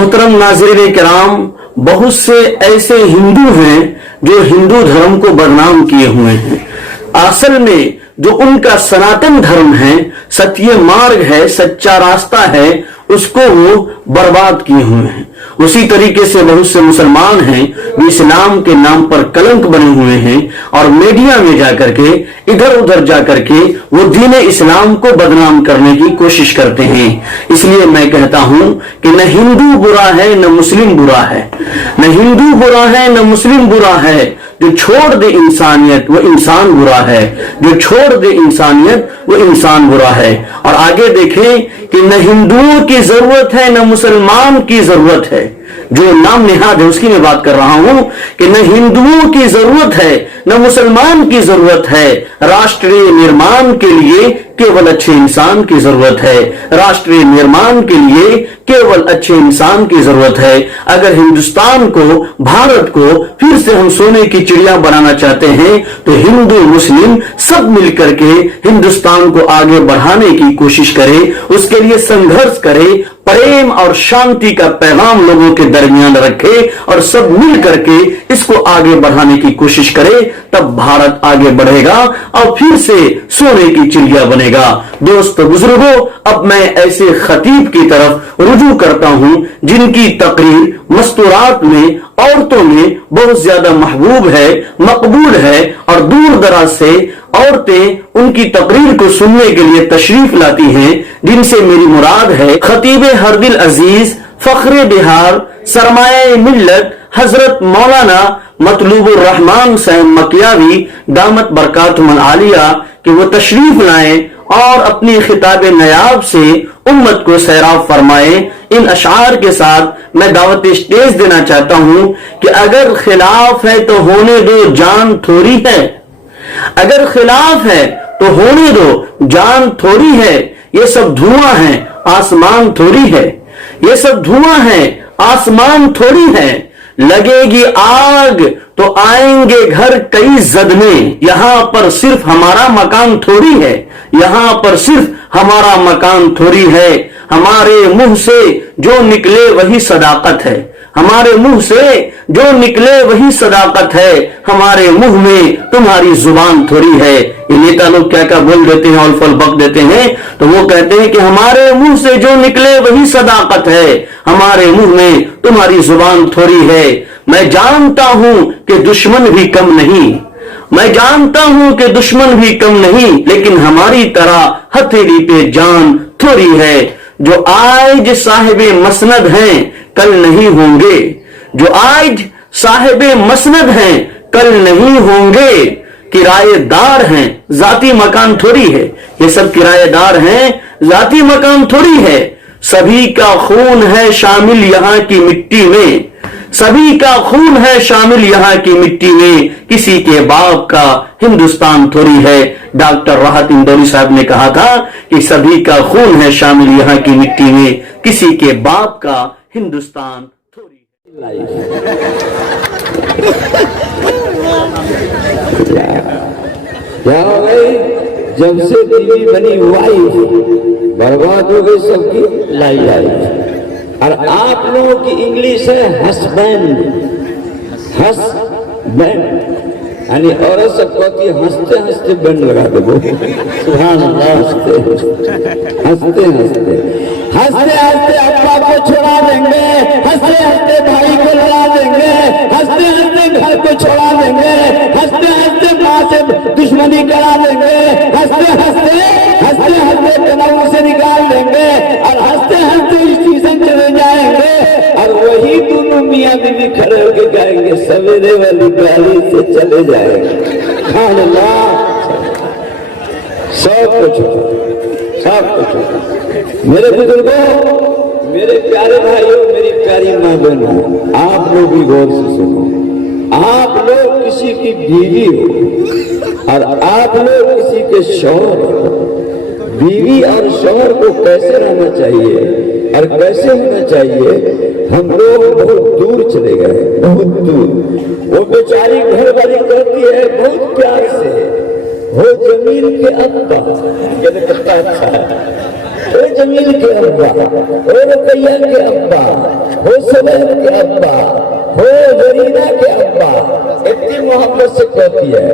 मोहतरम नाज़रीन किराम, बहुत से ऐसे हिंदू हैं जो हिंदू धर्म को बदनाम किए हुए हैं। असल में जो उनका सनातन धर्म है, सत्य मार्ग है, सच्चा रास्ता है, उसको वो बर्बाद किए हुए हैं। उसी तरीके से बहुत से मुसलमान हैं जो इस्लाम के नाम पर कलंक बने हुए हैं और मीडिया में जाकर के इधर उधर जाकर के वो दीन इस्लाम को बदनाम करने की कोशिश करते हैं। इसलिए मैं कहता हूं कि न हिंदू बुरा है न मुस्लिम बुरा है, न हिंदू बुरा है न मुस्लिम बुरा है। जो छोड़ दे इंसानियत वो इंसान बुरा है, जो छोड़ दे इंसानियत वो इंसान बुरा है। और आगे देखें कि न हिंदुओं की जरूरत है न मुसलमान की जरूरत है। जो नाम निहाद है उसकी मैं बात कर रहा हूं कि न हिंदुओं की जरूरत है न मुसलमान की जरूरत है। राष्ट्रीय निर्माण के लिए केवल अच्छे इंसान की जरूरत है, राष्ट्रीय निर्माण के लिए केवल अच्छे इंसान की जरूरत है। अगर हिंदुस्तान को, भारत को फिर से हम सोने की चिड़िया बनाना चाहते हैं तो हिंदू मुस्लिम सब मिलकर के हिंदुस्तान को आगे बढ़ाने की कोशिश करें, उसके लिए संघर्ष करें, प्रेम और शांति का पैगाम लोगों के दरमियान रखे और सब मिल करके इसको आगे बढ़ाने की कोशिश करे, तब भारत आगे बढ़ेगा और फिर से सोने की चिड़िया बनेगा। दोस्तों बुजुर्गों, अब मैं ऐसे खतीब की तरफ रुजू करता हूं जिनकी तकरीर मस्तूरात में औरतों में बहुत ज्यादा महबूब है, मकबूल है और दूर दराज से औरतें उनकी तकरीर को सुनने के लिए तशरीफ लाती हैं, जिनसे मेरी मुराद है खतीब हरदिल अजीज, फख्रे बिहार, सरमाया मिल्लत हजरत मौलाना मतलूबुर रहमान साहब मकियावी दामत बरकातुहुल आलिया कि वो तशरीफ लाएं और अपनी खिताब नयाब से उम्मत को सैराब फरमाए। इन अशार के साथ मैं दावत स्टेज देना चाहता हूं कि अगर खिलाफ है तो होने दो, जान थोड़ी है। अगर खिलाफ है तो होने दो, जान थोड़ी है। ये सब धुआं है, आसमान थोड़ी है। ये सब धुआं है, आसमान थोड़ी है। लगेगी आग तो आएंगे घर कई जदमे। यहां पर सिर्फ हमारा मकान थोड़ी है, यहां पर सिर्फ हमारा मकान थोड़ी है। हमारे मुंह से जो निकले वही सदाकत है, हमारे मुंह से जो निकले वही सदाकत है। हमारे मुंह में तुम्हारी जुबान थोड़ी है। ये नेता लोग क्या क्या बोल देते हैं और फल बक देते हैं, तो वो कहते हैं कि हमारे मुंह से जो निकले वही सदाकत है, हमारे मुंह में तुम्हारी जुबान थोड़ी है। मैं जानता हूं कि दुश्मन भी कम नहीं, मैं जानता हूं कि दुश्मन भी कम नहीं, लेकिन हमारी तरह हथेली पे जान थोड़ी है। जो आज साहिबे मसनद हैं कल नहीं होंगे, जो आज साहिबे मसनद हैं कल नहीं होंगे। किराएदार हैं, जाती मकान थोड़ी है। ये सब किराएदार हैं, जाती मकान थोड़ी है। सभी का खून है शामिल यहां की मिट्टी में, सभी का खून है शामिल यहां की मिट्टी में। किसी के बाप का हिंदुस्तान थोड़ी है। डॉक्टर राहत इंदौरी साहब ने कहा था कि सभी का खून है शामिल यहां की मिट्टी में, किसी के बाप का हिंदुस्तान थोड़ी क्या भाई, जब से बीवी बनी वाइफ बर्बाद हो गई सबकी लाइफ। और आप लोगों की इंग्लिश है हस्बैंड, हस्बैंड यानी औरत सब कहती है हंसते हंसते बैंड लगा दो। सुभान अल्लाह। हंसते हंसते हंसते हंसते हंसते अब्बा को छोड़ा देंगे, हंसते हंसते भाई को लड़ा देंगे, हंसते हंसते घर को छोड़ा देंगे, हंसते हंसते माँ से दुश्मनी करा देंगे, हंसते हंसते हंसते हंसते तनाव से निकाल देंगे और हंसते हंसते स्टेशन चले जाएंगे। और वही दोनों मियाँ बीवी खड़े होकर गाएंगे सवेरे वाली गाड़ी से चले जाएंगे। सब कुछ मेरे बुजुर्गों, मेरे प्यारे भाइयों, मेरी प्यारी माँ बहनों, आप लोग भी गौर से सुनो। आप लोग किसी की बीवी हो और आप लोग किसी के शौहर हो। बीवी और शौहर को कैसे रहना चाहिए और कैसे होना चाहिए, हम लोग बहुत दूर चले गए, बहुत दूर। वो बेचारी घर वाली करती है बहुत प्यार से, वो जमीन के अब्बा, ये कितना अच्छा है, जमील के अब्बा, ओ रुकैया के अब्बा, हो सुबैर के अब्बा, हो जरीना के अब्बा, इतनी मोहब्बत से कहती है।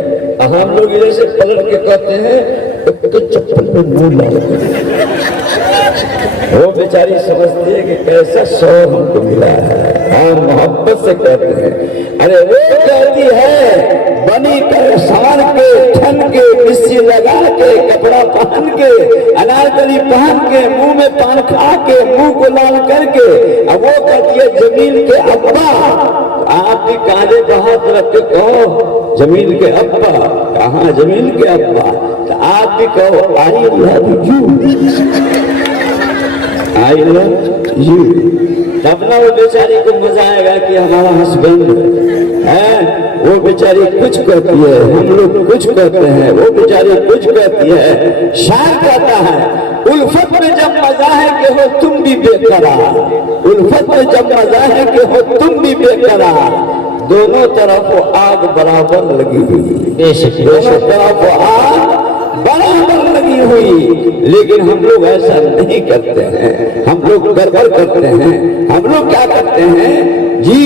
हम लोग इधर से पलट के कहते हैं तो चप्पल में मुंह डाल, वो बेचारी समझती है कि कैसा शौक हमको मिला है। हम मोहब्बत से कहते हैं। अरे वो कहती है बनी कर सार के ठन के मिस्सी लगा के कपड़ा पहन के अनारकली पहन के मुंह में पान खा के मुंह को लाल करके, अब वो कहती है जमील के अब्बा। आप भी काले हाथ रख के कहो जमील के अब्बा, कहाँ जमील के अब्बा, तो आप भी कहो I love you, I love you. तब ना वो बेचारी को मजा आएगा कि हमारा हस्बैंड है। वो बेचारी कुछ कहती है, हम लोग कुछ कहते हैं, वो बेचारी कुछ कहती है। शायर कहता है उल्फत में जब मजा है कि हो तुम भी बेकरार, उल्फत में जब मजा है कि हो तुम भी बेकरार, दोनों तरफ आग बराबर लगी हुई, दोनों तरफ आग बराबर लगी हुई। लेकिन हम लोग ऐसा नहीं करते हैं, हम लोग गड़बड़ करते हैं। हम लोग क्या करते हैं जी,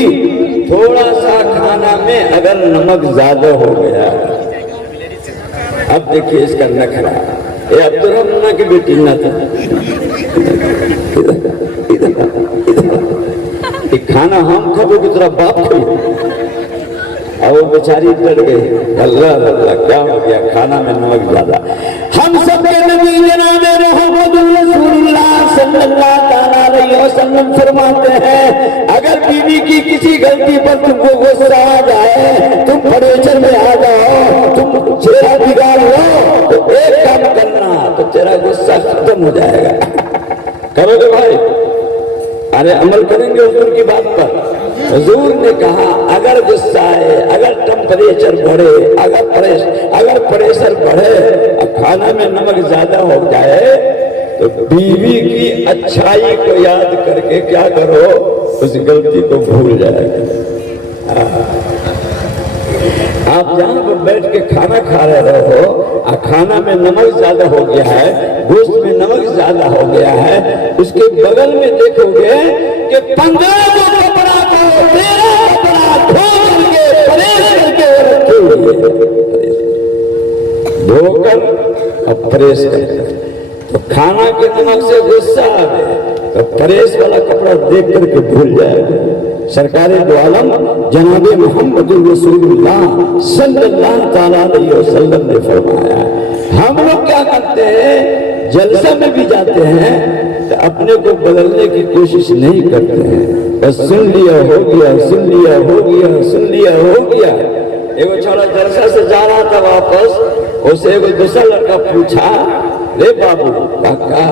थोड़ा सा खाना में अगर नमक ज्यादा हो गया, अब देखिए इसका नखरा, ये अब्दुर्रहमान की बेटी ना था, खाना हम खाओ की तरह बाप खाओ, और वो बेचारी डर गई। अल्लाह अल्लाह क्या हो गया, खाना में नमक ज्यादा। हम सब के नबी जनाब रसूलुल्लाह सल्लल्लाहु अलैहि वसल्लम फरमाते हैं अगर बीवी की किसी गलती पर तुमको गुस्सा आ जाए, तुम फर्नीचर में आ जाओ, तुम चेहरा बिगाड़ लो, तो एक काम करना, तो तेरा गुस्सा खत्म हो जाएगा। करोगे भाई? अरे अमल करेंगे हुजूर की बात पर। हुजूर ने कहा अगर गुस्सा आए, अगर टेम्परेचर बढ़े, अगर प्रेशर बढ़े और खाना में नमक ज्यादा हो जाए, तो बीवी की अच्छाई को याद करके क्या करो, उस गलती को भूल जाएगा। आप जहाँ पर बैठ के खाना खा रहे हो और खाना में नमक ज्यादा हो गया है, गोश्त में नमक ज्यादा हो गया है, उसके बगल में देखोगे कि 15 को कपड़ा को 13 कपड़ा धो के प्रेस करके रखे हुए, धोकर और प्रेस करके। तो खाना के नमक से गुस्सा आ गया तो प्रेस वाला कपड़ा देख करके भूल जाएगा। सरकारे दो आलम जनाब मोहम्मद रसूलुल्लाह सल्लल्लाहु अलैहि वसल्लम ने फरमाया। हम लोग क्या करते हैं, जलसा में भी जाते हैं तो अपने को बदलने की कोशिश नहीं करते हैं, बस सुन लिया हो गया, सुन लिया हो गया, सुन लिया हो गया। एगो छोरा जलसा से जा रहा था वापस, उसे एगो दूसरा लड़का पूछा, रे बाबू काका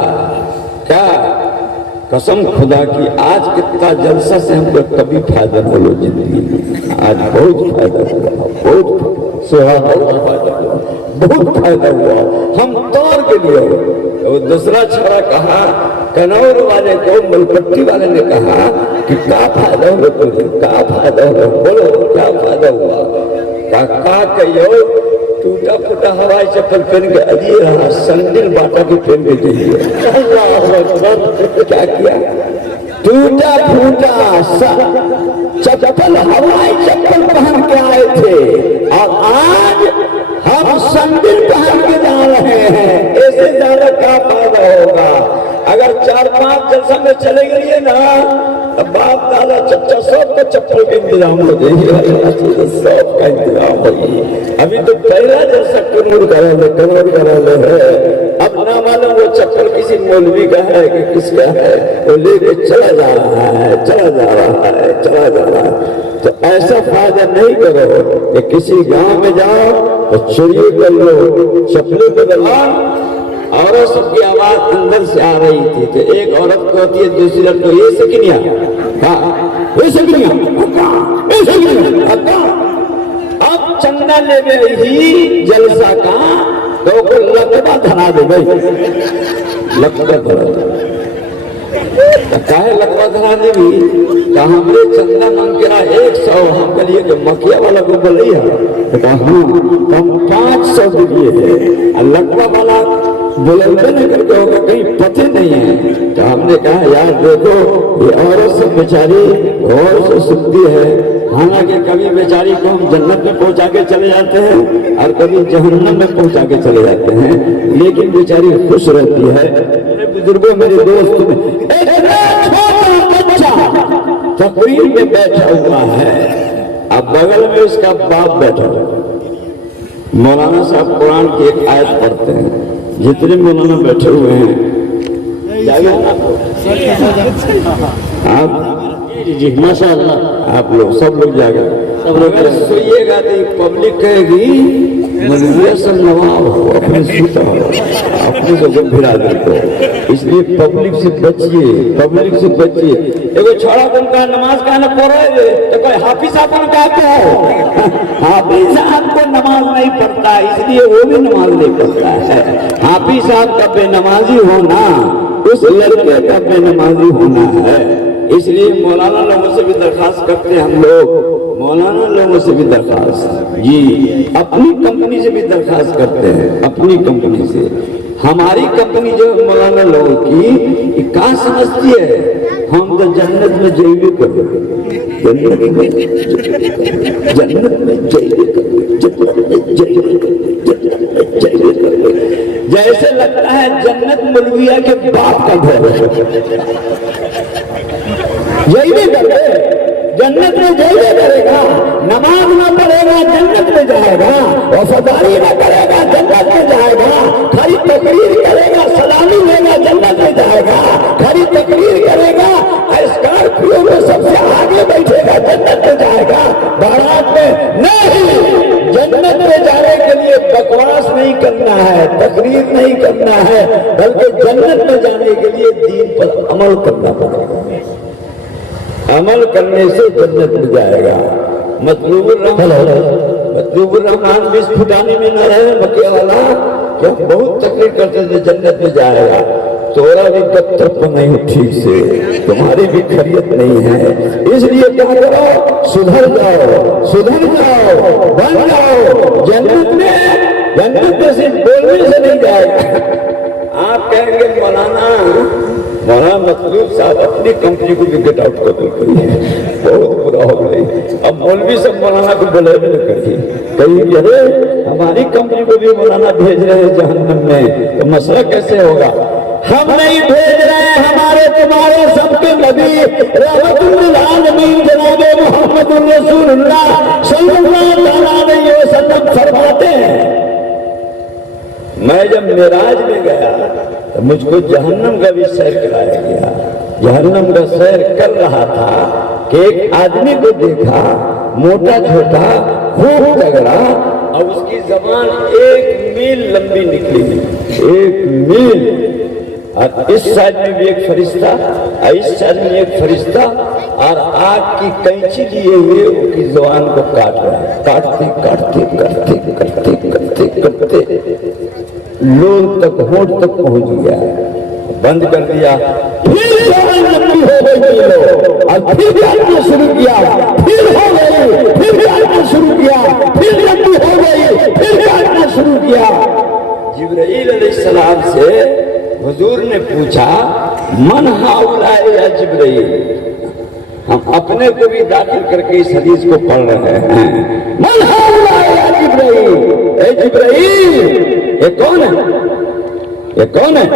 क्या कसम खुदा की आज कितना जलसा से हमको कभी फायदा न लो जिंदगी में, आज बहुत फायदा हुआ, बहुत फायदा हुआ, बहुत फायदा हुआ, हम तौर के लिए। तो दूसरा छोरा कहा, कनौर वाले को मलपट्टी वाले ने कहा कि क्या फायदा हुआ तुझे, क्या फायदा हुआ, बोलो क्या फायदा हुआ। काका कहो टूटा फूटा हवाई चप्पल पहन के अजीब रहा, संडिल बाटा की पहन के चाहिए। क्या किया, टूटा फूटा चप्पल हवाई चप्पल पहन के आए थे और आज हम संडिल पहन के जा रहे हैं, ऐसे ज्यादा क्या फायदा होगा। अगर 4-5 जलसा में चले गए ना, तो बाप दादा चच्चा सबको चप्पल का इंतजाम हो जाएगा, सब का इंतजाम होगी। अभी तो पहला जलसा करोड़ करा ले है, अब ना मालूम वो चप्पल किसी मौलवी का है कि किसका है, वो लेके चला जा रहा है, चला जा रहा है, चला जा रहा है। तो ऐसा फायदा नहीं करो कि किसी गांव में जाओ तो चोरी कर लो, चप्पलों को दलाल। औरत सबकी आवाज अंदर से आ रही थी, तो एक औरत कहती है दूसरी औरत को, ये सकनिया, ये सकनिया, ये सकनिया। अब चंदा ले गई जलसा का, तो को लकड़ा धरा दे गई, लकड़ा धरा काहे लकड़ा धरा देवी, कहा हमरे चंदा मांग के 100, हम कहिए कि मकिया वाला को बोलिए, तो कहा हाँ, हम 500 दिए है, लकड़ा वाला बुलंदे नगर के होगा कहीं पते नहीं है। तो हमने कहा यार देखो ये औरत सब बेचारी और से सुनती है, हालांकि कभी बेचारी को हम जन्नत में पहुंचा के चले जाते हैं और कभी जहन्नम में पहुंचा के चले जाते हैं, लेकिन बेचारी खुश रहती है। मेरे बुजुर्गों, मेरे दोस्त, इतना छोटा बच्चा तकरीर में बैठा हुआ है, अब बगल में उसका बाप बैठा हुआ है। मौलाना साहब कुरान की एक आयत पढ़ते हैं, जितने मौलाना बैठे हुए हैं आप जी माशाअल्लाह, आप लोग सब लोग जागे, सब लोग सोइएगा तो पब्लिक कहेगी मौलवी सब नवाब हो, अपने सूता हो, अपने लोगों बिरादर को। इसलिए पब्लिक से बचिए, पब्लिक से बचिए। एगो छोड़ा उनका नमाज का न पढ़े तो कोई हाफिज साहब का हो, हाफिज साहब को नमाज नहीं पढ़ता, इसलिए वो भी नमाज नहीं पढ़ता है। हाफिज साहब का बेनमाजी होना उस लड़के का बेनमाजी होना है। इसलिए मौलाना लोगों से भी दरखास्त करते हैं हम लोग, मौलाना लोगों से भी दरखास्त जी, अपनी कंपनी से भी दरखास्त करते हैं, अपनी कंपनी से। हमारी कंपनी जो मौलाना लोगों की कहाँ समझती है, हम तो जन्नत में जैवे करेंगे, जन्नत में जैवे करेंगे। जैसे लगता है जन्नत मौलविया के बाप का घर है। जैवे करते जन्नत में जैवे करेगा, नमाज न पढ़ेगा जन्नत में जाएगा, वफादारी न करेगा जन्नत में जाएगा, खाली तकरीर करेगा, सलामी लेगा जन्नत में जाएगा, खाली तकरीर करेगा, स्कॉर्पियो में सबसे आगे बैठेगा जन्नत में जाएगा, बारात में नहीं। जन्नत में जाने के लिए बकवास नहीं करना है, तकरीर नहीं करना है, बल्कि जन्नत में जाने के लिए दीन पर अमल करना पड़ेगा। अमल करने से जन्नत में जाएगा। मतलूबुर रहमान बीस फुटाने में न रहे मक्के वाला, क्या बहुत तकलीफ करते थे जन्नत में जाएगा। तोरा भी दफ्तर पर नहीं ठीक से, तुम्हारी भी खैरियत नहीं है, इसलिए क्या करो, सुधर जाओ, सुधर जाओ, बन जाओ। जन्नत में सिर्फ बोलने से नहीं जाएगा। आप कहेंगे मौलाना मतलूब साहब अपनी कंपनी को भी गेट आउट कर दो, बहुत बुरा हो गई। अब मौलवी सब मौलाना को बुलाए भी न करिए, कहीं अरे हमारी कंपनी को भी मौलाना भेज रहे हैं जहन्नम में, तो मसला कैसे होगा? हम नहीं भेज रहे, हमारे तुम्हारे सबके नबी रहमतुल आलमीन जनाब मोहम्मद रसूलुल्लाह सल्लल्लाहु अलैहि वसल्लम फरमाते हैं, मैं जब मेराज में गया तो मुझको जहन्नम का भी सैर कराया गया। जहन्नम का सैर कर रहा था कि एक आदमी को देखा, मोटा छोटा खूब तगड़ा, और उसकी जबान 1 मील लंबी निकली, 1 मील। और इस साइड में भी एक फरिश्ता, और इस साइड में एक फरिश्ता, और आग की कैंची लिए हुए उसकी जबान को काट रहा है। काटते काटते करते करते करते करते लोन तक, होंठ तक पहुंच गया, बंद कर दिया। फिर जबान लंबी हो गई और फिर काटना शुरू किया, फिर हो गई, फिर काटना शुरू किया, फिर लंबी हो गई, फिर काटना शुरू किया। जिब्राइल अलैहिस्सलाम से हुजूर ने पूछा, मन हाउलाए या जिब्राइल? हम अपने को भी दाखिल करके इस हदीस को पढ़ रहे हैं। मन हाउलाए या जिब्राइल? ए जिब्राइल, ये कौन है? ये कौन है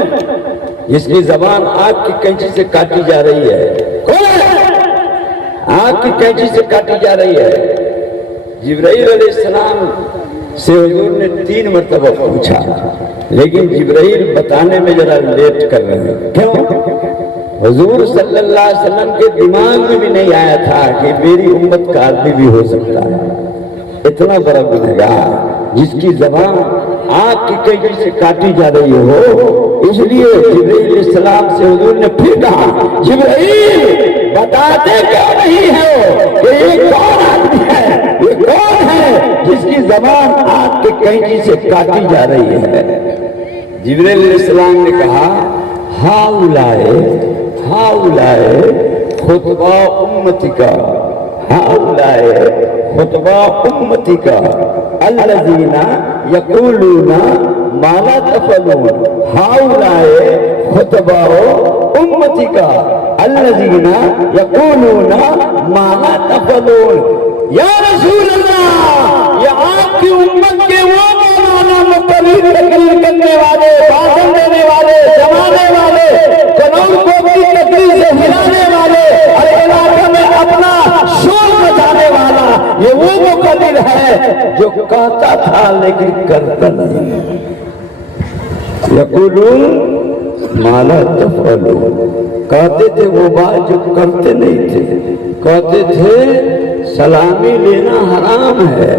जिसकी जबान आग की कैंची से काटी जा रही है? कौन है आग की कैंची से काटी जा रही है? जिब्राइल अलैहिस्सलाम से हुजूर ने 3 मरतबा पूछा, लेकिन जिब्राइल बताने में जरा लेट कर रहे हैं। क्यों? हुजूर सल्लल्लाहु अलैहि वसल्लम के दिमाग में भी नहीं आया था कि मेरी उम्मत का आदमी भी हो सकता है। इतना बड़ा गुनहगार जिसकी जबान आग की कैंची से काटी जा रही हो, इसलिए जिब्राइल अलैहिस्सलाम से हुजूर ने फिर कहा, जिब्राइल बताते क्यों नहीं हो कि ये कौन आदमी है, ये कौन है जिसकी जबान आग की कैंची से काटी जा रही है? जिब्राइल अलैहिस्सलाम ने कहा, हाउलाए हाउलाए खुतबा उम्मतिका, हाउलाए खुतबा उम्मतिका अल्लज़ीना यक़ूलूना ما لا تفعلون هؤلاء خطباء امتك الذين يقولون ما لا تفعلون. یا رسول اللہ، یہ آپ کی امت کے وہ مولانا مقرر تقریر کرنے والے، بھاشن دینے والے، جمانے والے، قانون کو اپنی تقریر سے ہلانے والے اور علاقے میں اپنا شور مچانے والا، یہ وہ مقرر ہے جو کہتا تھا لیکن کرتا نہیں. یقولون ما لا تفعلون، کہتے تھے وہ بات جو کرتے نہیں تھے. کہتے تھے سلامی لینا حرام ہے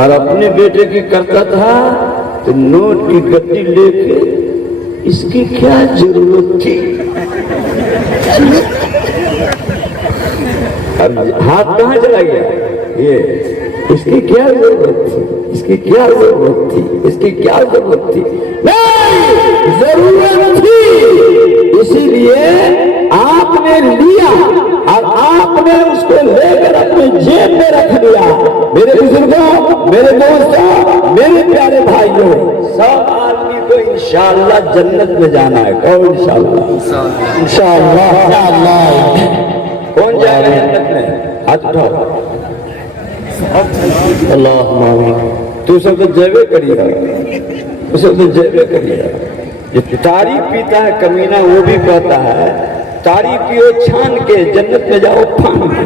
اور اپنے بیٹے کی کرتا تھا تو نوٹ کی گٹی لے کے اس کی کیا ضرورت تھی. ہاتھ کہاں چلا گیا؟ یہ اس کی کیا ضرورت تھی، اس کی کیا ضرورت تھی، اس کی کیا ضرورت تھی؟ نہیں، ضرورت تھی، اسی لیے آپ نے لیا اور آپ نے اس کو لے کر اپنے جیب میں رکھ لیا. میرے بزرگوں، میرے دوستوں، میرے پیارے بھائیوں، سب آدمی کو انشاءاللہ جنت میں جانا ہے. کون انشاءاللہ؟ انشاءاللہ. کون جائے گا جنت میں؟ ہاتھ اٹھاؤ. اللہ آمین. تو سب تو جیبے کریے، تو سب تو جیبے کریے. جو تاریخ پیتا ہے کمینہ وہ بھی کہتا ہے تاریخ پیو چھان کے جنت میں جاؤ پھان کے.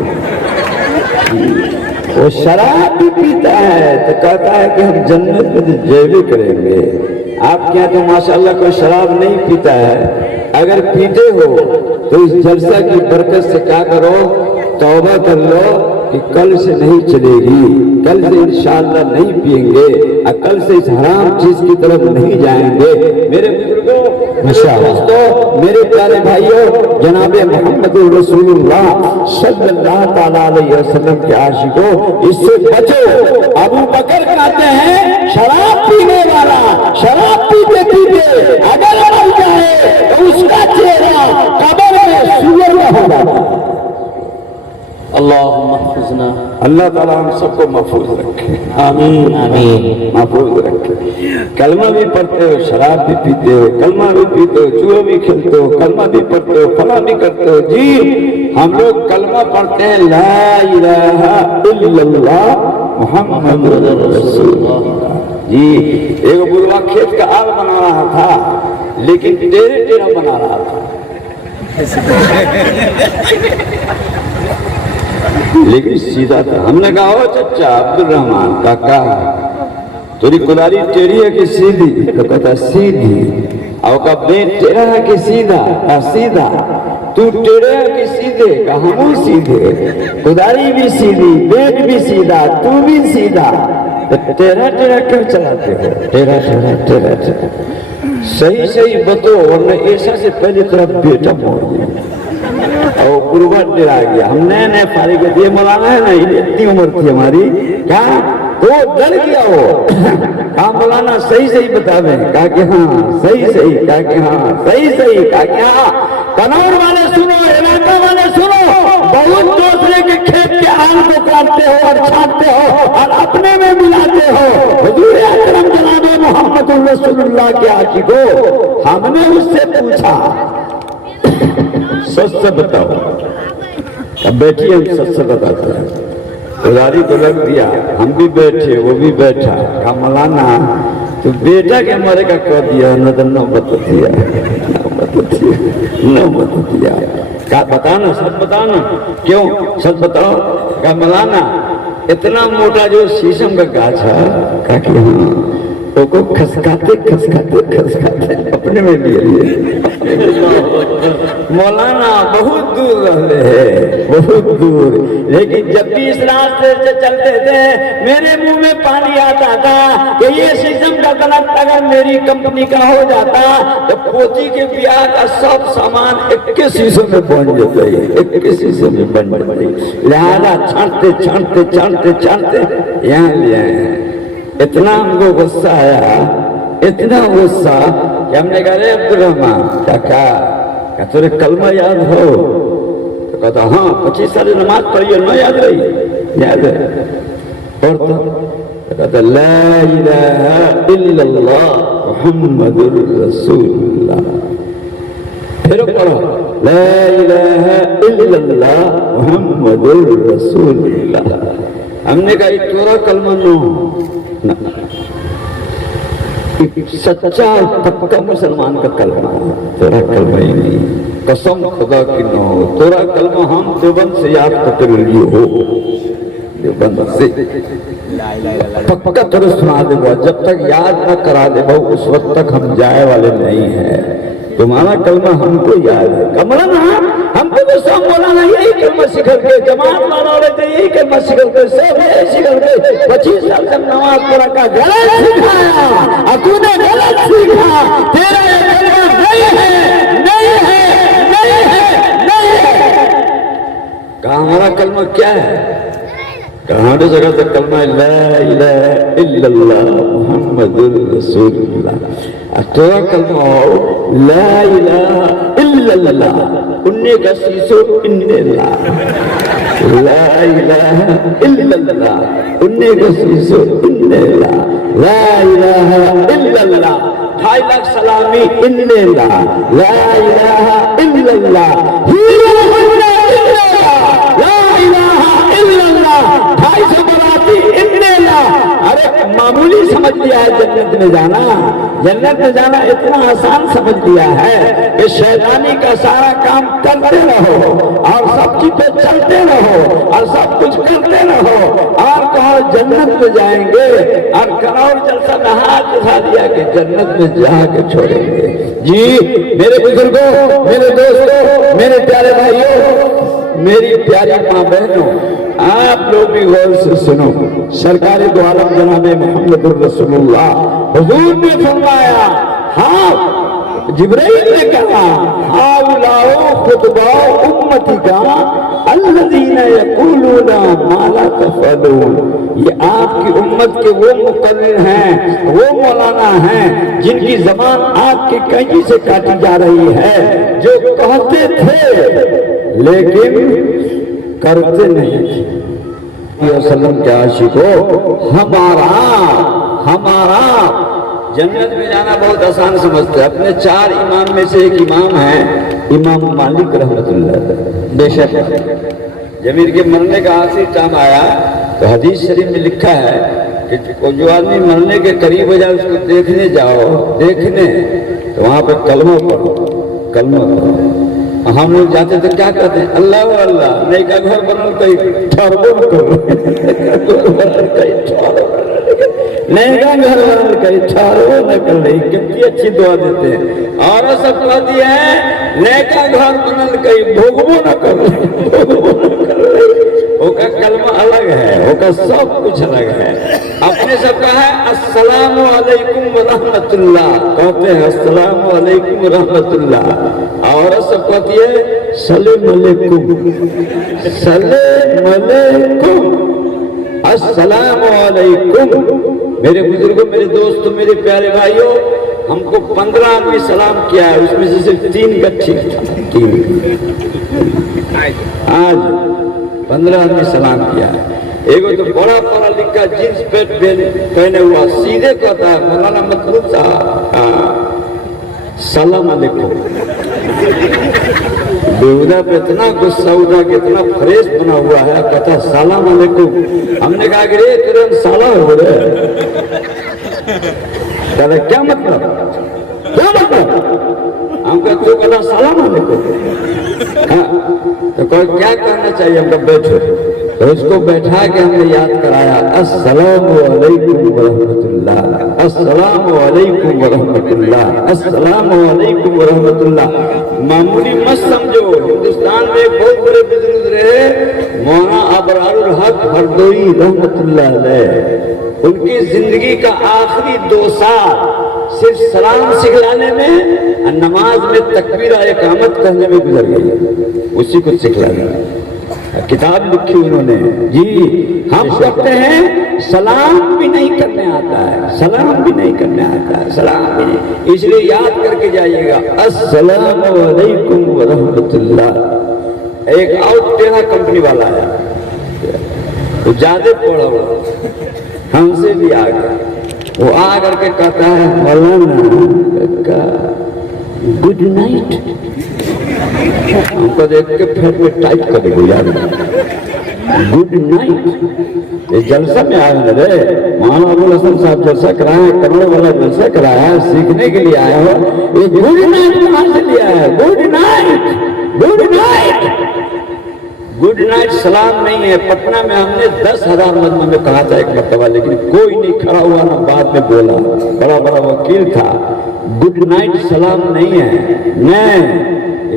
وہ شراب بھی پیتا ہے تو کہتا ہے کہ ہم جنت میں جیبے کریں گے. آپ کیا تو ماشاءاللہ کوئی شراب نہیں پیتا ہے، اگر پیتے ہو تو اس جلسہ کی برکت سے کیا کرو، توبہ کر لو کہ کل سے نہیں چلے گی، کل سے انشاءاللہ نہیں پیئیں گے اور کل سے اس حرام چیز کی طرف نہیں جائیں گے. میرے بزرگوں، میرے دوستوں، میرے پیارے بھائیوں، جناب محمد رسول اللہ صلی اللہ تعالیٰ علیہ وسلم کے عاشقوں، اس سے بچو. ابو بکر کہتے ہیں شراب پینے والا شراب پیتے پیتے اگر مر جائے تو اس کا چہرہ قبر میں سور میں ہوگا. اللہم محفظنا. اللہ تعالیٰ ہم سب کو محفوظ رکھے. آمین آمین. محفوظ رکھے. کلمہ بھی پڑھتے ہو، شراب بھی پیتے ہو، کلمہ بھی پیتے ہو، جوا بھی کھیلتے ہو، کلمہ بھی پڑھتے ہو، فلاں بھی کرتے ہو. جی ہم لوگ کلمہ پڑھتے ہیں لا الہ الا اللہ محمد رسول اللہ. جی ایک بلوا کھیت کا آگ بنا رہا تھا لیکن ٹیڑھے ٹیڑھا بنا رہا تھا، لیکن سیدھا تھا. ہم نے کہا او چچا عبد الرحمان کاکا تیری کلاری ٹیڑھی ہے کہ سیدھی؟ تو کہتا سیدھی. او کا بیٹ ٹیڑھا ہے کہ سیدھا؟ سیدھا. تو ٹیڑھے ہے کہ سیدھے؟ کہا ہم سیدھے. کلاری بھی سیدھی، بیٹ بھی سیدھا، تو بھی سیدھا. ٹیڑھا ٹیڑھا کیوں چلاتے ہو؟ ٹیڑھا ٹیڑھا ٹیڑھا ٹیڑھا. صحیح صحیح بتو ورنہ ایسا سے پہلے طرف بیٹا موڑ دیا اور قربت ڈرا گیا. ہم نئے نئے فارغ دیے مولانا ہے نا، اتنی عمر تھی ہماری، کیا وہ ڈر گیا. وہ کہا مولانا صحیح صحیح بتا دیں. کہا کہ ہاں صحیح صحیح. کہا کہ ہاں صحیح صحیح. کہا کہ ہاں. کنور والے سنو، علاقہ والے سنو، بہت دوسرے کے کھیت کے آم کو کاٹتے ہو اور چھانٹتے ہو اور اپنے میں ملاتے ہو. حضور اکرم جناب محمد رسول اللہ کے عاشقوں، ہم نے اس سے پوچھا سچ سے بتاؤ. اب بیٹھی ہم سچ سے بتاتے ہیں. گزاری کو رکھ دیا، ہم بھی بیٹھے، وہ بھی بیٹھا. کہا مولانا تو بیٹا کے مرے کا کہہ دیا نہ تو نہ بتا دیا، نہ بتا دیا. کہا بتانا سچ بتانا. کیوں سچ بتاؤ؟ کہا مولانا اتنا موٹا جو شیشم کا گاچھ ہے. کہا کہ ہاں تو کو کھسکاتے کھسکاتے کھسکاتے اپنے میں لیے. مولانا بہت دور رہے ہیں، بہت دور، لیکن جب بھی اس راستے سے چلتے تھے میرے منہ میں پانی آتا تھا کہ یہ شیشم کا غلط اگر میری کمپنی کا ہو جاتا تو پوتی کے بیاہ کا سب سامان ایک کے شیشے میں بن جاتا ہے، ایک کے شیشے میں بن جاتا ہے. لہذا چھانٹتے چھانٹتے چھانٹتے چھانٹتے یہاں لے آئے ہیں. اتنا ہم کو غصہ آیا، اتنا غصہ کہ ہم نے کہا رے عبد الرحمان کاکا کیا تجھے کلمہ یاد ہو؟ تو کہتا ہاں 25 سال نماز پڑھی اور نہ یاد رہی. یاد ہے. اور تو کہتا لا الہ الا اللہ मुहम्मदुर रसूलुल्लाह। फिर पढ़ो ला इलाहा इल्लल्लाह मुहम्मदुर रसूलुल्लाह। हमने कहा ये तोरा कलमा नो ना, सच्चा पक्का मुसलमान का कलमा तेरा कलमा ही नहीं, कसम खुदा की न हो तेरा कलमा हम देवबंद से याद कर लिए हो, देवबंद से पक्का तेरे सुना दे, जब तक याद न करा दे उस वक्त तक हम जाए वाले नहीं है। तुम्हारा कलमा हमको याद है, कमरा ना हमको तो सब बोला ना यही कलमा सिखल के, जमात माना रहते यही कलमा सिखल के, सब यही सिखल के। 25 साल तक नमाज पढ़ा का गलत सिखाया, और तूने गलत सीखा, तेरा ये कलमा नहीं है, नहीं है, नहीं है, नहीं है। कहा हमारा कलमा क्या है? कहाँ जगह से कलमा ला इलाहा इल्लल्लाह मुहम्मदुर रसूलुल्लाह। तेरा कलमा हो ला इलाहा इल्लल्लाह उन्ने का शीशो इन्नेल्ला, ला इलाहा इल्लल्लाह उन्ने का शीशो इन्नेल्ला, ला इलाहा इल्लल्लाह 2.5 लाख सलामी इन्नेल्ला, ला इलाहा इल्लल्लाह हीरो होन्ना इन्नेल्ला, ला इलाहा इल्लल्लाह 250 बराती इन्नेल्ला। अरे मामूली समझ लिया है जन्नत में जाना, जन्नत में जाना इतना आसान समझ लिया है कि शैतानी का सारा काम करते रहो और सब चीज पे चलते रहो और सब कुछ करते रहो और कहो जन्नत में जाएंगे, और करोड़ जलसा में हाथ उठा दिया कि जन्नत में जाके छोड़ेंगे। जी मेरे बुजुर्गों, मेरे दोस्तों, मेरे प्यारे भाइयों, मेरी प्यारी माँ बहनों, आप लोग भी गौर से सुनो। सरकारी दो आलम जनाब मुहम्मदुर रसूलुल्लाह हुजूर ने फरमाया, हाँ जिब्राइल ने कहा हाउलाओ खुतबाओ उम्मती का अल्लज़ीना यक़ूलूना मा ला तफ़अलून। ये आपकी उम्मत के वो मुक़र्रिर हैं, वो मौलाना हैं जिनकी ज़बान आपकी कैंची से काटी जा रही है, जो कहते थे लेकिन करते नहीं। वसल्लम के आशिकों, हमारा जन्नत में जाना बहुत आसान समझते हैं। अपने 4 इमाम में से एक इमाम है इमाम मालिक रहमतुल्लाह। बेशक जमीर के मरने का आखिरी टाइम आया तो हदीस शरीफ में लिखा है कि जो आदमी मरने के करीब हो जाए उसको देखने जाओ, देखने तो वहां पर कलमा पढ़ो, कलमा पढ़ो। हम लोग जाते तो क्या कहते हैं, अल्लाह अल्लाह नहीं का घर बनल कहीं ठहरबो न करो, नहीं का घर बनल कहीं ठहरबो न कर रही, कितनी अच्छी दुआ देते हैं। और सब कहती है नहीं का घर बनल कहीं भोगबो न कर रही, भोगबो न कर रही। ओका कलमा अलग है, ओका सब कुछ अलग है। अपने सबका है अस्सलामु अलैकुम व रहमतुल्लाह, कहते हैं अस्सलामु अलैकुम व रहमतुल्लाह। और सब कहती है सलाम अलैकुम, सलाम अलैकुम, अस्सलामु अलैकुम। मेरे बुजुर्गों, मेरे दोस्तों, मेरे प्यारे भाइयों, हमको 15 आदमी सलाम किया है, उसमें से सिर्फ 3 का ठीक था। 3 आज 15 आदमी सलाम किया है। एगो तो बड़ा पढ़ा लिखा जींस पैंट पहने हुआ सीधे कहता है मौलाना मतलूब साहब सलाम अलैकुम। बेहुदा पे इतना गुस्सा हुआ कि इतना फ्रेश बना हुआ है, कहता सलाम अलैकुम। हमने कहा कि रे तुरंत साला हो रहे, कहता क्या मतलब, क्या मतलब? हम कहते तो कहता सलाम अलैकुम। तो क्या करना चाहिए, हमको बैठो, तो उसको बैठा के हमने याद कराया अस्सलामु अलैकुम व रहमतुल्लाह, अस्सलामु अलैकुम व रहमतुल्लाह, अस्सलामु अलैकुम व रहमतुल्लाह। मामूली मत समझो, हिंदुस्तान में एक बहुत बड़े बुजुर्ग रहे मौलाना अबरारुल हक हरदोई रहमतुल्लाह अलैह। उनकी जिंदगी का आखिरी 2 साल सिर्फ सलाम सिखलाने में और नमाज में तकबीर और इकामत करने में गुजर गई, उसी को सिखलाने में। किताब लिखी उन्होंने। जी हम कहते हैं सलाम भी नहीं करने आता है, सलाम भी नहीं करने आता है, सलाम भी नहीं। इसलिए याद करके जाइएगा अस्सलामु अलैकुम व रहमतुल्लाह। एक और टेढ़ा कंपनी वाला है, वो ज्यादा पढ़ा हुआ, हमसे भी आ गया, وہ آ کر کے کہتا ہے مولانا گڈ نائٹ. ہم کو دیکھ کے پھر میں ٹائپ کر دے یار گڈ نائٹ. یہ جلسہ میں آئے ہیں رے مولانا ابوالحسن صاحب جلسہ کرایا ہے, کروڑ والا جلسہ کرایا ہے, سیکھنے کے لیے آیا ہو. یہ گڈ نائٹ کہاں سے لیا ہے؟ Good night, good night. Good night سلام نہیں ہے. پٹنہ میں ہم نے 10,000 مجمع میں کہا تھا ایک مرتبہ, لیکن کوئی نہیں کھڑا ہوا نہ بعد میں بولا. بڑا بڑا وکیل تھا. گڈ نائٹ سلام نہیں ہے. نہیں,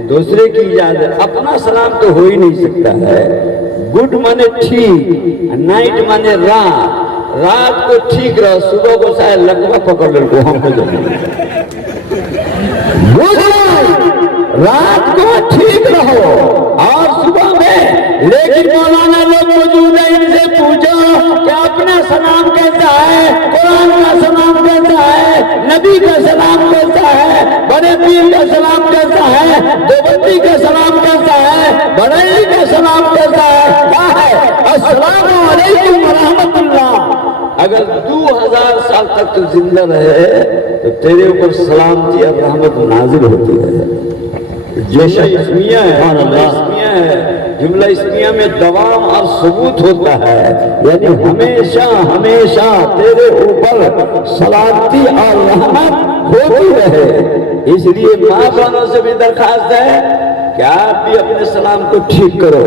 دوسرے کی اجازت, اپنا سلام تو ہو ہی نہیں سکتا ہے. گڈ مانے ٹھیک, نائٹ مانے رات. رات کو ٹھیک رہو, صبح کو شاید لقمہ پکڑ لے کو ہم کو رات کو ٹھیک رہو اور صبح میں. لیکن مولانا لوگ موجود ہیں, ان سے پوچھو کہ اپنا سلام کیسا ہے, قرآن کا سلام کیسا ہے, نبی کا سلام کیسا ہے, بڑے پیر کا سلام کیسا ہے, دیوبندی کا سلام کیسا ہے, بڑائی کا سلام کیسا ہے. کیا ہے؟ السلام علیکم ورحمۃ اللہ. اگر 2000 سال تک تو زندہ رہے تو تیرے اوپر سلامتی اور رحمت نازل ہوتی ہے. جیسا اسمیہ ہے, جملہ اسمیہ میں دوام اور ثبوت ہوتا ہے, یعنی ہمیشہ ہمیشہ تیرے اوپر سلامتی اور رحمت ہوتی رہے. اس لیے ماں بہنوں سے بھی درخواست ہے کہ آپ بھی اپنے سلام کو ٹھیک کرو,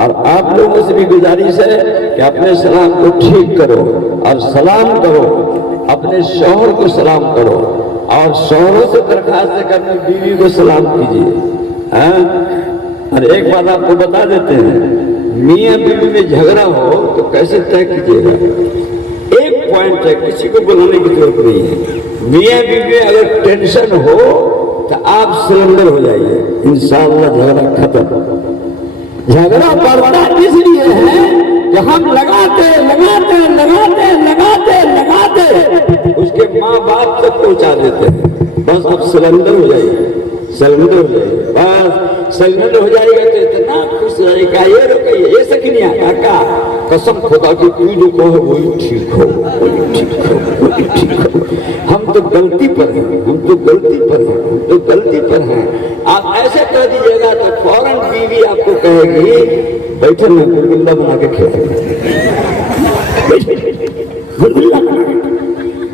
اور آپ لوگوں سے بھی گزارش ہے کہ اپنے سلام کو ٹھیک کرو اور سلام کرو, اپنے شوہر کو سلام کرو, اور شوہروں سے درخواست کرنے بیوی کو سلام کیجیے. اور ایک بات آپ کو بتا دیتے ہیں, میاں بیوی میں جھگڑا ہو تو کیسے طے کیجیے گا؟ ایک پوائنٹ ہے, کسی کو بلانے کی ضرورت نہیں ہے. میاں بیوی میں اگر ٹینشن ہو تو آپ سرنڈر ہو جائیے, انشاءاللہ جھگڑا ختم. جھگڑا بڑھتا اس لیے ہے کہ ہم لگاتے لگاتے لگاتے لگاتے لگاتے اس کے ماں باپ تک پہنچا دیتے ہیں. بس اب سرنڈر ہو جائیے, سرنڈر ہو جائے, بس سرنڈر ہو جائے گا تو اتنا خوش رہے گا. یہ روکے یہ سکنیا کاکا, قسم خدا کی کوئی جو کہو وہی ٹھیک ہو, وہی ٹھیک ہو, وہی ٹھیک ہو. ہم تو غلطی پر ہیں, ہم تو غلطی پر ہیں, ہم تو غلطی پر ہیں. آپ ایسے کہہ دیجیے گا تو فوراً بیوی آپ کو کہے گی بیٹھے میں گلگلہ بنا کے کھیلیں.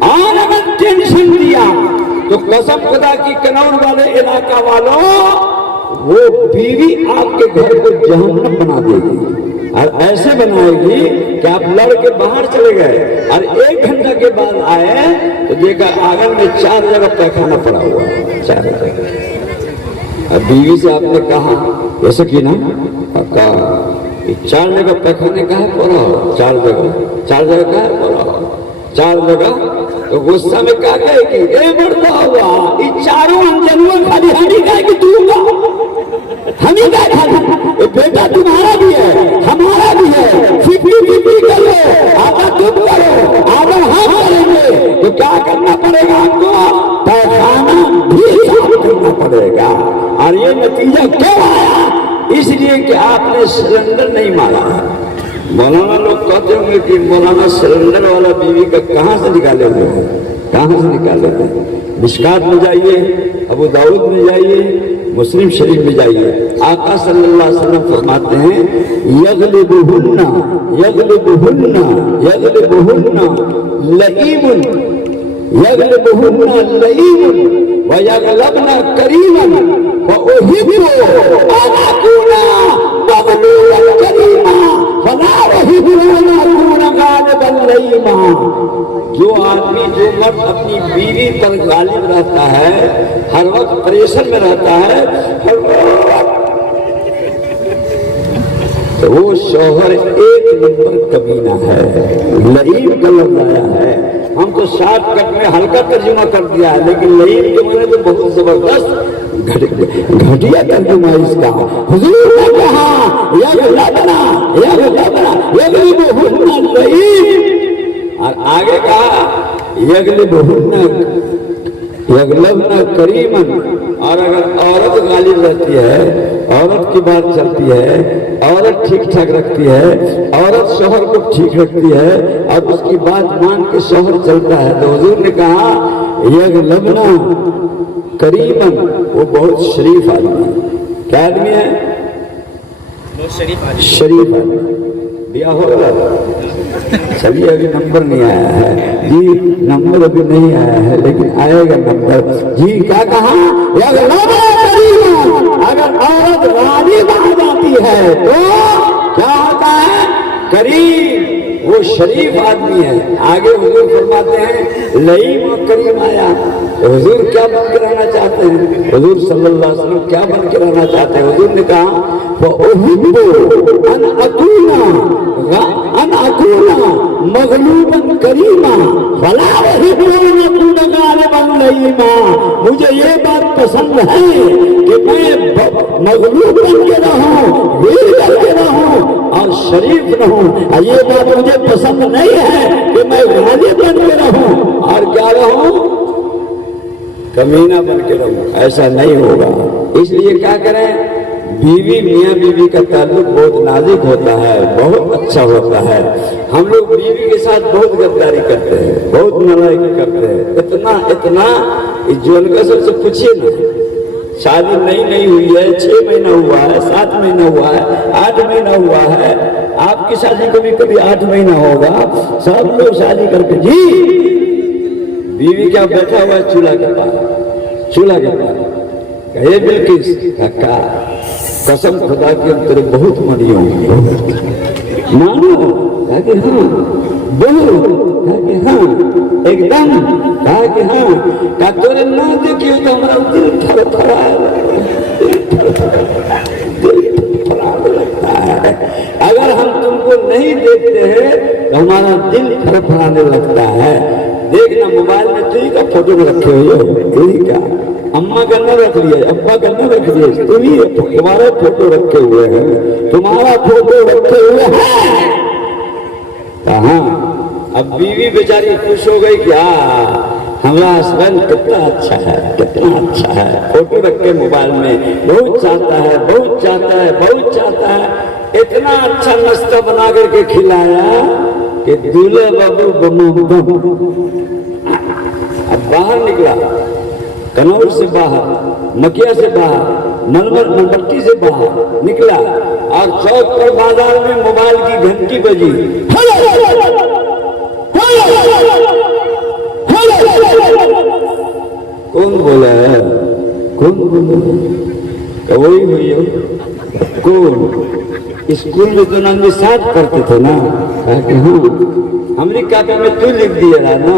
اور اگر ٹینشن دیا تو قسم خدا کی کنور والے علاقہ والوں, وہ بیوی آپ کے گھر کو جہنم بنا دے گی, اور ایسے بنائے گی کہ آپ لڑ کے باہر چلے گئے اور 1 گھنٹہ کے بعد آئے تو دیکھا آنگن میں 4 جگہ پیخانہ پڑا ہوا, 4 جگہ. اور بیوی سے آپ نے کہا ایسا کی نا, کہا 4 جگہ پیخانے کا ہے پڑا ہو, 4 جگہ, 4 جگہ کا ہے پڑا ہو, 4 جگہ. تو غصہ میں کیا کہے گی, اے مرتا ہوا یہ چاروں انجنوں خالی ہانی کہے گی تو کا ہمیں کیا کھانا, بیٹا تمہارا بھی ہے ہمارا بھی ہے, 50-50 کرو, آدھا تم کرو آدھا ہم کریں گے. تو کیا کرنا پڑے گا ہم کو, پیخانہ بھی صاف کرنا پڑے گا. اور یہ نتیجہ کیوں آیا, اس لیے کہ آپ نے سلنڈر نہیں مارا. مولانا لوگ کہتے ہوں گے کہ مولانا سلنڈر والا بیوی کا کہاں سے نکالے ہوئے ہیں, کہاں سے نکالے ہوئے ہیں. مشکات میں جائیے, ابو داؤد میں جائیے, مسلم شریف میں جائیے, آقا صلی اللہ علیہ وسلم فرماتے ہیں یغلبہن یغلبہن یغلبہن لئیم, یغلبہن لئیم ویغلبن کریما وأحب أن أكون مغلوبا كريما فلا أحب أن أكون غالبا لئيما. جو آدمی جو مرد اپنی بیوی پر غالب رہتا ہے, ہر وقت پریشر میں رہتا ہے, تو وہ شوہر 1 نمبر کمینہ ہے. لئیم کا لفظ آیا ہے, ہم تو شارٹ کٹ میں ہلکا ترجمہ کر دیا ہے, لیکن لئیم کے معنی تو بہت زبردست گھٹیا ترجمہ اس کا. حضور نے کہا یغلبنا یغلبنا یغلبہن لئیم, اور آگے کہا یغلبہن یغلبن کریما. اور اگر عورت غالب رہتی ہے عورت کی بات چلتی ہے، عورت ٹھیک ٹھاک رکھتی ہے، عورت شوہر کو ٹھیک رکھتی ہے اور اس کی بات مان کے شوہر چلتا ہے تو حضور نے کہا یغلبنا کریمن، وہ بہت شریف آدمی ہے۔ کیا آدمی ہے؟ شریف آدمی۔ بیاہ ہو رہا چلیے ابھی نمبر نہیں آیا ہے جی، نمبر ابھی نہیں آیا ہے لیکن آئے گا نمبر جی۔ کیا کہا؟ اگر عورت راضی بن جاتی ہے تو کیا ہوتا ہے؟ کریم، وہ شریف آدمی ہے۔ آگے حضور فرماتے ہیں لئیم و کریم آیا، حضور کیا بن کے رہنا چاہتے ہیں؟ حضور صلی اللہ علیہ وسلم کیا بن کے رہنا چاہتے ہیں؟ حضور نے کہا فَأُحِبُّ أَنْ أَكُونَ مَغْلُوبًا كَرِيمًا فَلَا أُحِبُّ أَنْ أَكُونَ غَالِبًا لَئِيمًا۔ مجھے یہ بات پسند ہے کہ میں مغلوب بن کے رہوں، ویر بن کے رہوں اور شریف رہوں۔ یہ بات مجھے پسند نہیں ہے کہ میں غالب بن کے رہوں اور کیا رہوں؟ کمینہ بن کے رہوں۔ ایسا نہیں ہوگا۔ اس لیے کیا کریں؟ بیوی میاں بیوی کا تعلق بہت نازک ہوتا ہے، بہت اچھا ہوتا ہے۔ ہم لوگ بیوی کے ساتھ بہت غداری کرتے ہیں، بہت نالائکی کرتے ہیں، اتنا جون کا سب سے پوچھیے نا، شادی نہیں ہوئی ہے، 6 مہینہ ہوا ہے، 7 مہینہ ہوا ہے، 8 مہینہ ہوا ہے، آپ کی شادی کبھی 8 مہینہ ہوگا، سب لوگ شادی کر کے جی بیوی کیا بیٹھا ہوا ہے چولہا کے پاس کہے بلکہ کہا قسم خدا کی ہم تیرے بہت مری ہوں مانو، کہا کہ ہاں، بولو، کہا کہ ہاں، ایک دم، کہا کہ ہاں، کہا تیرے نہ دیکھیے تو ہمارا دل تھر لگتا ہے۔ اگر ہم تم کو نہیں دیکھتے ہیں تو ہمارا دل پھرانے لگتا ہے۔ دیکھنا موبائل میں تھی کا فوٹو رکھے ہوئے ہو، یہی کا اماں کا نہ رکھ لیے، ابا کا نہ رکھ لیے، تمہارے فوٹو رکھے ہوئے ہیں، تمہارا فوٹو رکھے ہوئے ہیں کہاں؟ اب بیوی بیچاری خوش ہو گئی کہ ہمارا ہسبینڈ کتنا اچھا ہے، کتنا اچھا ہے، فوٹو رکھ کے موبائل میں بہت چاہتا ہے، بہت چاہتا ہے، بہت چاہتا ہے۔ اتنا اچھا ناشتہ بنا کر کے کھلایا کہ دولہے بابو بم اب باہر نکلا، کنور سے باہر، مکیا سے باہر، منبٹی سے باہر نکلا اور چوک پر بازار میں موبائل کی گھنٹی بجی۔ کون بولا ہے؟ کون بولا؟ وہی ہوئی ہو کون؟ اسکول میں تو نام ساتھ کرتے تھے نا، کہا کہ ہاں ہماری کاپی میں تو لکھ دیا رہا نا،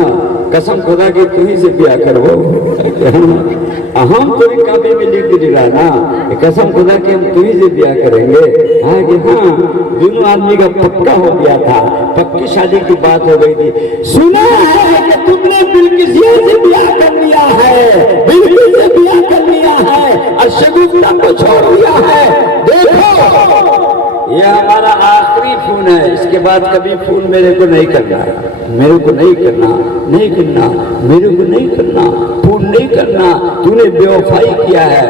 قسم خدا کی تمہیں سے بیاہ کرو، ہم پوری کاپی میں لکھ دے رہا نا، قسم خدا کی ہم تمہیں سے بیاہ کریں گے۔ ہاں کہ ہاں، دونوں آدمی کا پکا ہو گیا تھا، پکی شادی کی بات ہو گئی تھی۔ سنا ہے کہ تم نے بلقیس سے بیاہ کر لیا ہے، بلقیس سے بیاہ کر لیا ہے اور شگفتہ کو چھوڑ دیا ہے۔ دیکھو یہ ہمارا آخری فون ہے، اس کے بعد کبھی فون میرے کو نہیں کرنا، میرے کو نہیں کرنا، نہیں کرنا، میرے کو نہیں کرنا، فون نہیں کرنا، تو نے بے وفائی کیا ہے۔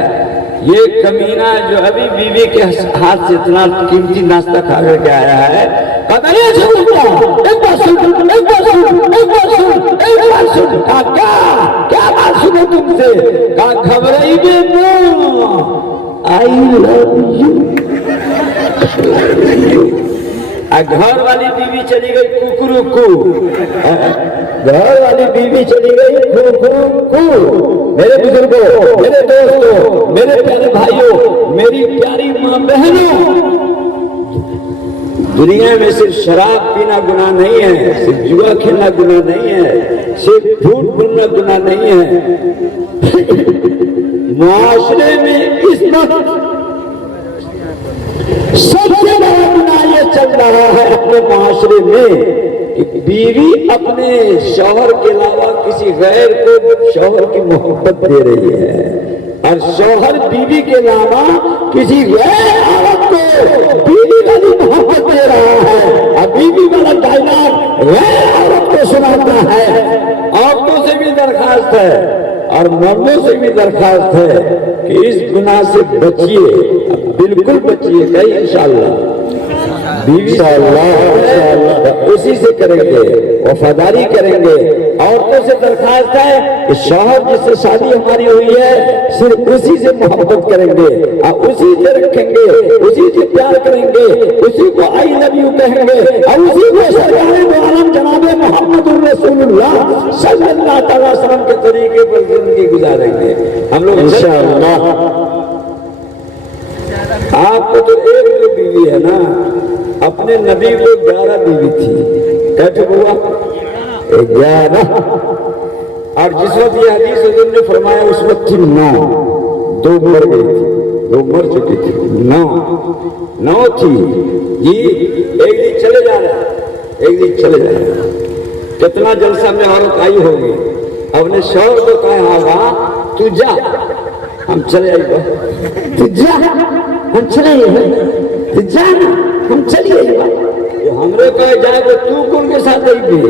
یہ کمینہ جو ابھی بیوی کے ہاتھ سے اتنا قیمتی ناشتہ کھا کر کے آیا ہے، کہا یہ ایک بار سن، کیا بات سنو تم سے؟ کہا گھبرائی بے آئی لو یو۔ گھر والی بیوی چلی گئی ککرو کو، گھر والی بیوی چلی گئی ککرو کو۔ میرے بزرگوں، میرے دوستوں، میرے پیارے بھائیوں، میری پیاری ماں بہنوں، دنیا میں صرف شراب پینا گناہ نہیں ہے، صرف جوا کھیلنا گناہ نہیں ہے، صرف جھوٹ بولنا گناہ نہیں ہے۔ معاشرے میں اس وقت سب سے بڑا گناہ یہ چل رہا ہے اپنے معاشرے میں کہ بیوی اپنے شوہر کے علاوہ کسی غیر کو شوہر کی محبت دے رہی ہے اور شوہر بیوی کے علاوہ کسی غیر عورت کو بیوی والی محبت دے رہا ہے اور بیوی والا ڈائلاگ غیر عورت کو سناتا ہے۔ عورتوں سے بھی درخواست ہے اور مردوں سے بھی درخواست ہے کہ اس گناہ سے بچیے۔ बिल्कुल बचिएगा इंशाअल्लाह। बीवी उसी से करेंगे, वफादारी करेंगे। औरतों से दरखास्त है कि शौहर जिससे शादी हमारी हुई है सिर्फ उसी से मोहब्बत करेंगे और उसी से रखेंगे, उसी से प्यार करेंगे, उसी को आई लव यू कहेंगे और उसी को सरकारे दो आलम जनाबे मोहम्मद रसूलुल्लाह सल्लल्लाहु अलैहि वसल्लम के तरीके पर जिंदगी गुजारेंगे हम लोग इंशाअल्लाह। आपको तो एक जो बीवी है ना, अपने नबी को 11 बीवी थी। कैसे हुआ? 11। और जिस वक्त ये हदीस हुजूर ने फरमाया उस वक्त थी 9, 2 मर गई थी, 2 मर चुकी थी, 9 थी जी। एक दिन चले जा रहा है, एक दिन चले जा रहा है। कितना जलसा में औरत आई होगी, अपने शौहर को कहा होगा तू जा हम चले आएगा, तू जा हम चले आएगा, तू जा हम चलिए आएगा। हमरे कहे जाए तो तू कौन के साथ जाएगी,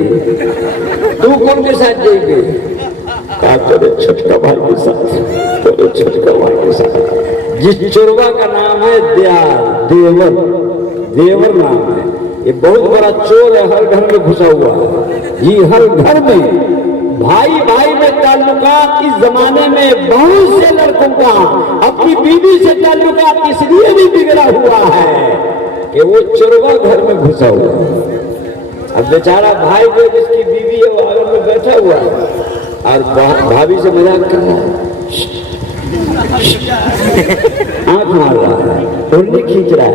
तू कौन के साथ जाएगी? कहा तेरे छोटका भाई के साथ, तेरे छोटका भाई के साथ। जिस चोरवा का नाम है देवर, देवर नाम है। ये बहुत बड़ा चोर है, हर घर में घुसा हुआ है। ये हर घर में भाई भाई में ताल्लुकात इस जमाने में बहुत से लड़कों का अपनी बीवी से ताल्लुकात इसलिए भी बिगड़ा हुआ है कि वो चोरवा घर में घुसा हुआ है। अब बेचारा भाई जो जिसकी बीवी है वो आगे में बैठा हुआ है और भाभी से मजाक कर रहा है, आंख मार रहा है, उंगली खींच रहा है,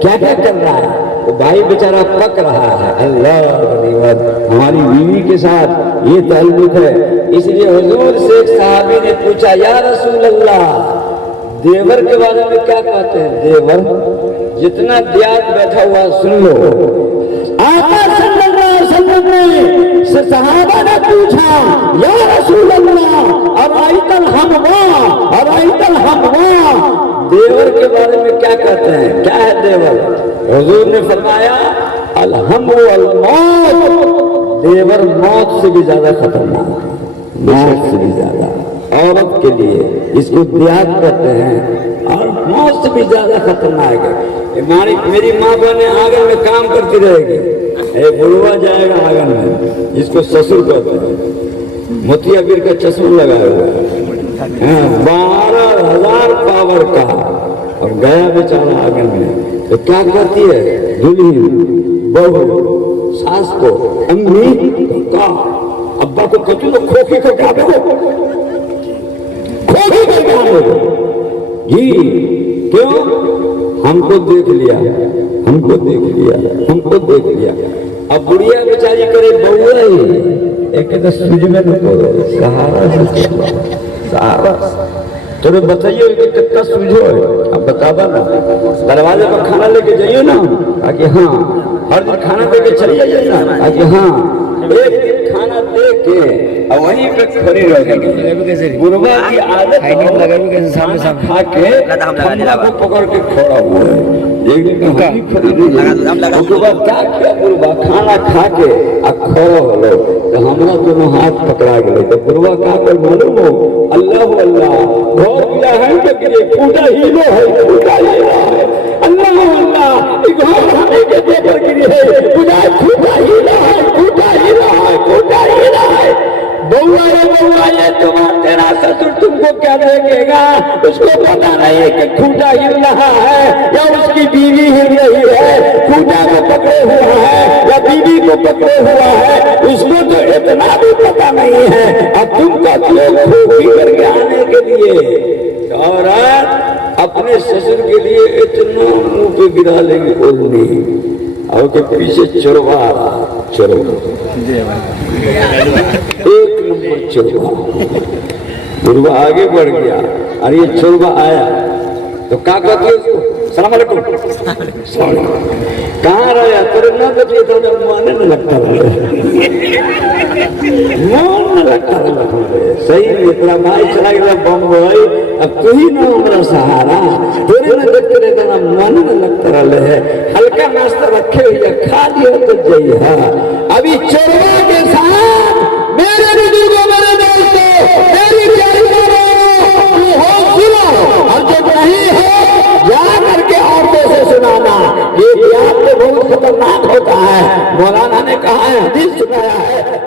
क्या क्या कर रहा है। वो भाई बेचारा पक रहा है। अल्लाह हमारी बीवी के साथ ये ताल्लुक है। इसलिए हुजूर से एक सहाबी ने पूछा, या रसूल अल्लाह देवर के बारे में क्या कहते हैं? देवर जितना दियात बैठा हुआ सुन लो। आका सल्लल्लाहु अलैहि वसल्लम ने से सहाबा ने पूछा, या रसूल अल्लाह अराइतल हमवा, अराइतल हमवा, देवर के बारे में क्या कहते हैं? क्या है देवर? हुजूर ने फरमाया अलहम वल मौत, देवर मौत से भी ज्यादा खतरनाक है, मौत से भी ज्यादा औरत के लिए इसको दियात कहते हैं और मौत से भी ज्यादा खतरनाक है। मेरी माँ बहने आंगन में काम करती रहेगी, बुढ़वा जाएगा आंगन में, जिसको ससुर कहते हैं, मोतियाबिर का चश्मा लगाया हुआ है, 12,000 पावर का, और गया बेचारा आंगन में तो क्या करती है? दुल्हन बहू सास को अम्मी का अब्बा को कहती तो खोखी को क्या देखो, खोखी को क्या देखो जी। क्यों? हमको देख लिया, हमको देख लिया, हमको देख लिया। अब बुढ़िया बेचारी करे बउआ ही एक तो सुजमन को सहारा तो बताइए कि कितना सूझो है, अब बतावा ना। दरवाजे पर खाना लेके जाइए ना, आगे हाँ, हर दिन खाना देके चली जाइए ना, आगे हाँ, एक दिन खाना दे के और वहीं पे खड़ी रहेगी। बुढ़वा की आदत खाना खा के खम्बा को पकड़ के खड़ा हुआ है। एक दिन खड़ी नहीं, उसके बाद क्या किया बुढ़वा? खाना खा के खड़ा हो लो तो हमारा दोनों हाथ पकड़ा गए। तो बुढ़वा का कर मालूम हो, अल्लाह अल्लाह घोड़ा है फूटा हीरो है, फूटा हीरो है, अल्लाह अल्लाह घर खाने के देवर गिरी है, फूटा हीरो है, फूटा हीरो है, फूटा हीरो है। बउआ ये तुम्हारा तेरा ससुर तुमको क्या देखेगा? उसको पता नहीं कि खूंटा हिल रहा है या उसकी बीवी हिल रही है, खूंटा को पकड़े हुआ है या बीवी को पकड़े हुआ है, उसको तो इतना भी पता नहीं है। अब तुम कहते हो खूबी करके आने के लिए, और अपने ससुर के लिए इतना मुंह पे गिरा लेंगे ओढ़नी, और के पीछे चोरवा चोरवा, एक नंबर चोरवा। चोरवा आगे बढ़ गया और ये चोरवा आया तो क्या कहते उसको? सलाम अलैकुम। कहाँ रहा? तेरे न बचे तो मन न लगता रहा, मन न लगता रहा। सही में तेरा भाई चला गया बम्बई, अब तू ही ना हमारा सहारा, तेरे न देखते रहता ना मन न लगता रहा है। हल्का नाश्ता रखे हुए खा लिया तो जय है। अभी चोरवा के साथ मेरे बुजुर्गों, मेरे दोस्तों, मेरी प्यारी और जो नहीं है जा करके حدیث سنایا ہے